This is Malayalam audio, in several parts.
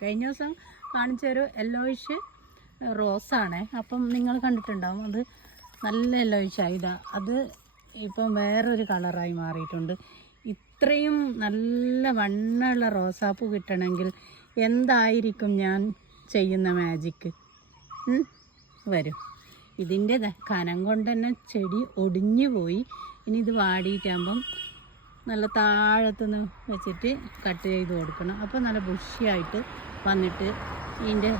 കഴിഞ്ഞ ദിവസം കാണിച്ചൊരു യെല്ലോയിഷ് റോസാണ്. അപ്പം നിങ്ങൾ കണ്ടിട്ടുണ്ടാവും, അത് നല്ല യെല്ലോയിഷാണ്. ഇതാ അത് ഇപ്പം വേറൊരു കളറായി മാറിയിട്ടുണ്ട്. ഇത്രയും നല്ല വണ്ണമുള്ള റോസാപ്പൂ കിട്ടണമെങ്കിൽ എന്തായിരിക്കും ഞാൻ ചെയ്യുന്ന മാജിക്ക്? വരും. ഇതിൻ്റെ കനം കൊണ്ട് തന്നെ ചെടി ഒടിഞ്ഞു പോയി. ഇനി ഇത് വാടിയിട്ടാകുമ്പം നല്ല താഴത്തുനിന്ന് വെച്ചിട്ട് കട്ട് ചെയ്ത് കൊടുക്കണം. അപ്പോൾ നല്ല ബുഷിയായിട്ട് വന്നിട്ട് ഇതിൻ്റെ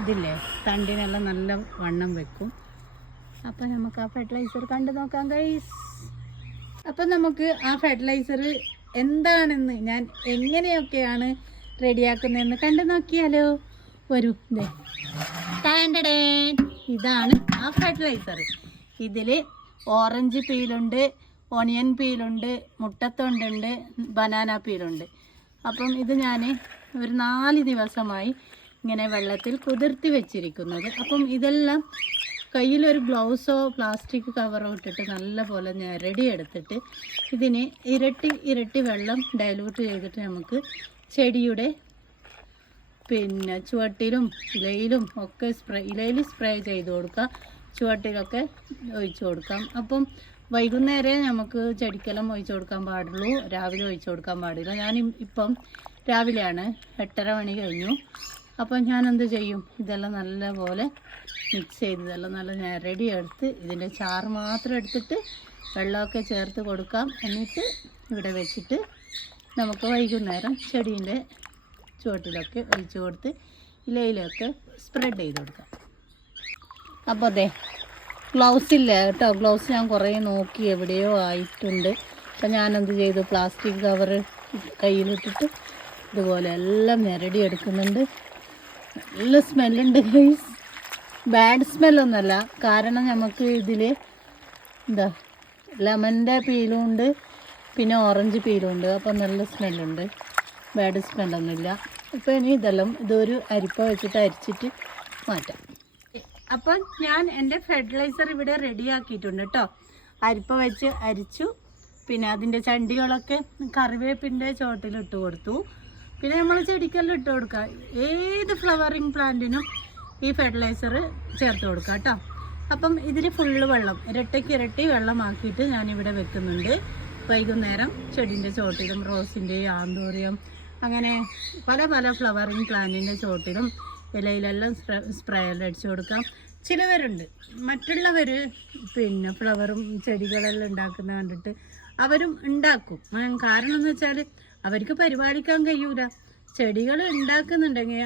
ഇതില്ലേ തണ്ടിനെല്ലാം നല്ല വണ്ണം വെക്കും. അപ്പോൾ നമുക്ക് ആ ഫെർട്ടിലൈസർ കണ്ടു നോക്കാം ഗൈസ്. അപ്പം നമുക്ക് ആ ഫെർട്ടിലൈസർ എന്താണെന്ന് ഞാൻ എങ്ങനെയൊക്കെയാണ് റെഡിയാക്കുന്നതെന്ന് കണ്ടു നോക്കിയാലോ. വരൂ. ഇതാണ് ആ ഫെർട്ടിലൈസർ. ഇതിൽ ഓറഞ്ച് പീലുണ്ട്, ഓണിയൻ പീലുണ്ട്, മുട്ടത്തൊണ്ടുണ്ട്, ബനാന പീലുണ്ട്. അപ്പം ഇത് ഞാൻ ഒരു 4 ദിവസമായി ഇങ്ങനെ വെള്ളത്തിൽ കുതിർത്തി വെച്ചിരിക്കുന്നത്. അപ്പം ഇതെല്ലാം കയ്യിലൊരു ഗ്ലൗസോ പ്ലാസ്റ്റിക് കവറോ ഇട്ടിട്ട് നല്ലപോലെ ഞെരടി എടുത്തിട്ട് ഇതിന് ഇരട്ടി വെള്ളം ഡൈലൂട്ട് ചെയ്തിട്ട് നമുക്ക് ചെടിയുടെ ചുവട്ടിലും ഇലയിലും ഒക്കെ ഇലയിൽ സ്പ്രേ ചെയ്ത് കൊടുക്കാം, ചുവട്ടിലൊക്കെ ഒഴിച്ചു കൊടുക്കാം. അപ്പം വൈകുന്നേരം നമുക്ക് ചെടിക്കെല്ലാം ഒഴിച്ചു കൊടുക്കാൻ പാടുള്ളൂ, രാവിലെ ഒഴിച്ചു കൊടുക്കാൻ പാടില്ല. ഞാൻ ഇപ്പം രാവിലെയാണ് 8:30 മണി കഴിഞ്ഞു. അപ്പം ഞാൻ എന്ത് ചെയ്യും, ഇതെല്ലാം നല്ലപോലെ മിക്സ് ചെയ്ത് ഇതെല്ലാം നല്ല ഞെരടി എടുത്ത് ഇതിൻ്റെ ചാറ് മാത്രം എടുത്തിട്ട് വെള്ളമൊക്കെ ചേർത്ത് കൊടുക്കാം. എന്നിട്ട് ഇവിടെ വെച്ചിട്ട് നമുക്ക് വൈകുന്നേരം ചെടീൻ്റെ ചുവട്ടിലൊക്കെ ഒഴിച്ചു കൊടുത്ത് ഇലയിലൊക്കെ സ്പ്രെഡ് ചെയ്ത് കൊടുക്കാം. അപ്പോൾ അതെ ഗ്ലൗസ് ഇല്ല കേട്ടോ. ഗ്ലൗസ് ഞാൻ കുറേ നോക്കി, എവിടെയോ ആയിട്ടുണ്ട്. അപ്പം ഞാനെന്ത് ചെയ്തു, പ്ലാസ്റ്റിക് കവറ് കയ്യിലിട്ടിട്ട് ഇതുപോലെ എല്ലാം ഞെരടി എടുക്കുന്നുണ്ട്. നല്ല സ്മെല്ലുണ്ട് ഗൈസ്. ബാഡ് സ്മെല്ലൊന്നുമല്ല, കാരണം നമുക്ക് ഇതിൽ എന്താ ലെമണിൻ്റെ പീലും ഉണ്ട്, പിന്നെ ഓറഞ്ച് പീലും ഉണ്ട്. അപ്പം നല്ല സ്മെല്ലുണ്ട്, ബാഡ് സ്മെല്ലൊന്നുമില്ല. ഇപ്പം ഇനി ഇതൊരു അരിപ്പ വെച്ചിട്ട് അരിച്ചിട്ട് മാറ്റാം. അപ്പം ഞാൻ എൻ്റെ ഫെർട്ടിലൈസർ ഇവിടെ റെഡിയാക്കിയിട്ടുണ്ട് കേട്ടോ. അരിപ്പ വെച്ച് അരിച്ചു. പിന്നെ അതിൻ്റെ ചണ്ടികളൊക്കെ കറിവേപ്പിൻ്റെ ചോട്ടിലിട്ട് കൊടുത്തു. പിന്നെ നമ്മൾ ചെടിക്കെല്ലാം ഇട്ട് കൊടുക്കുക. ഏത് ഫ്ലവറിങ് പ്ലാന്റിനും ഈ ഫെർട്ടിലൈസർ ചേർത്ത് കൊടുക്കുക കേട്ടോ. അപ്പം ഇതിൽ ഫുള്ള് വെള്ളം ഇരട്ടി വെള്ളമാക്കിയിട്ട് ഞാനിവിടെ വെക്കുന്നുണ്ട്. വൈകുന്നേരം ചെടീൻ്റെ ചോട്ടിലും റോസിൻ്റെ ആന്തൂറിയം അങ്ങനെ പല ഫ്ലവറിങ് പ്ലാന്റിൻ്റെ ചോട്ടിലും ഇലയിലെല്ലാം സ്പ്രേയെല്ലാം അടിച്ചു കൊടുക്കാം. ചിലവരുണ്ട്, മറ്റുള്ളവർ ഫ്ലവറും ചെടികളെല്ലാം ഉണ്ടാക്കുന്ന കണ്ടിട്ട് അവരും ഉണ്ടാക്കും. കാരണം എന്ന് വെച്ചാൽ അവർക്ക് പരിപാലിക്കാൻ കഴിയൂല. ചെടികൾ ഉണ്ടാക്കുന്നുണ്ടെങ്കിൽ